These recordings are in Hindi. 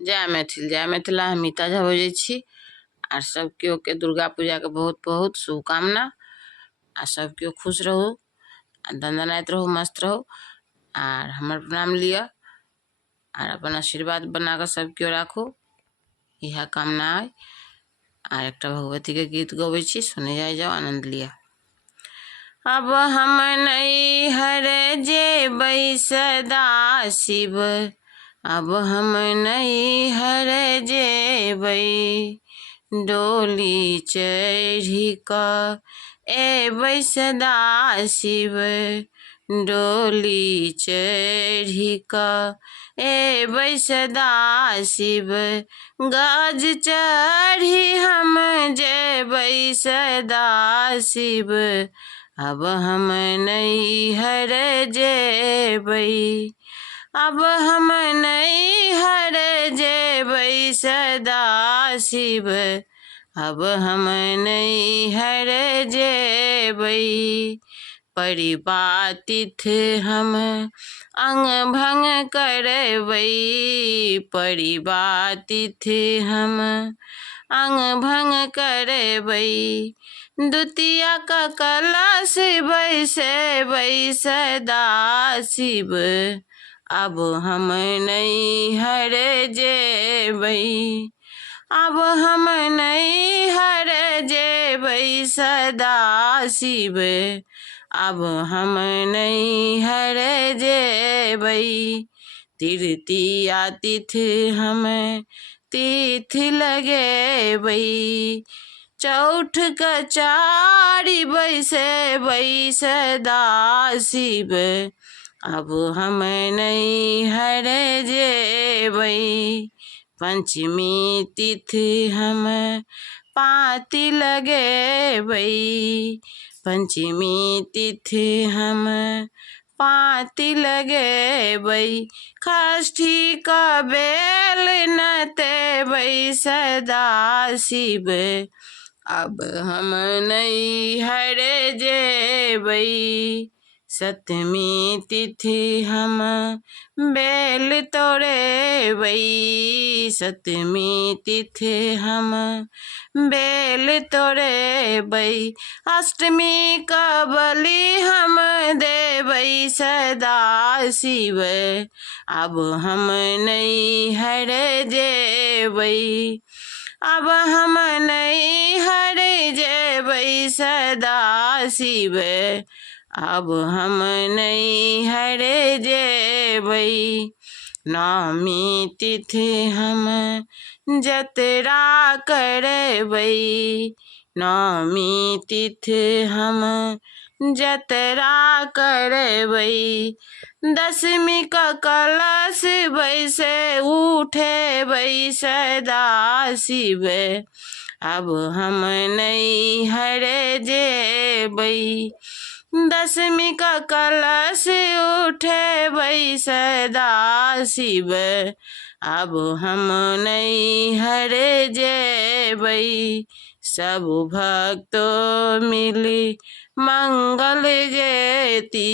जय मैथिल जय मिथिला। हम मीता झा बजै छी आर सब केओ के दुर्गा पूजा के बहुत बहुत शुभकामना। आ सब केओ खुश रहू आ दंदनाइत रहू, मस्त रहू आर हमर प्रणाम लिअ आर अपन आशीर्वाद बना कऽ सब केओ राखू, इएह कामना अइ। आर एकटा भगवती के गीत गबै छी, सुने जाओ, आनंद लिअ। अब हम नैहर जेबै सदा शिव, अब हम नैहर जेबै, डोली चढ़ी कऽ एबै सदा शिव, डोली चढ़ी कऽ एबै सदा शिव, गज चढ़ी हम जेबै सदा शिव, अब हम नैहर जेबै, अब हम नैहर जेबै सदा शिव, अब हम नैहर जेबै, परिपातिथ हम अंग भंग करबै, परिपातिथ हम अंग भंग करबै, दुतिया का कलश बैसेबै सदा शिव, अब हम नैहर जेबै, अब हम नैहर जेबै सदा शिव, अब हम नैहर जेबै, तृतीया तिथ हम तिथ लगेबै, चौठ कचारी बैसेबै सदा शिव, अब हम नैहर जेबै, पंचमी तिथ हम पाती लगेबै, पंचमी तिथ हम पाती लगेबै, षष्ठी का बेल नतेबै सदा शिव, अब हम नैहर जेबै, सप्तमी तिथि हम बेल तोड़ेबै, सप्तमी तिथि हम बेल तोड़ेबै, अष्टमी का बलि हम देबै सदा शिव, अब हम नैहर जेबै, अब हम नैहर जेबै सदा शिव, अब हम नैहर जेबै, नवमी तिथि हम जतरा करबै, नवमी तिथि हम जतरा करबै, दशमी का कलश बैसे उठेबै सदा शिव, अब हम नैहर जेबै, दशमी का कलश उठेबै सदा शिव, अब हम नैहर जेबै, सब भक्तो मिली मंगल गेती,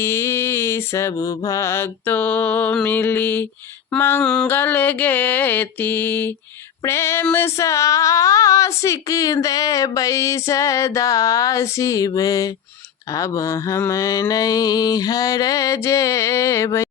सब भक्तो मिली मंगल गेती, प्रेम से आशिक देबै सदा शिव, अब हम नैहर जेबै।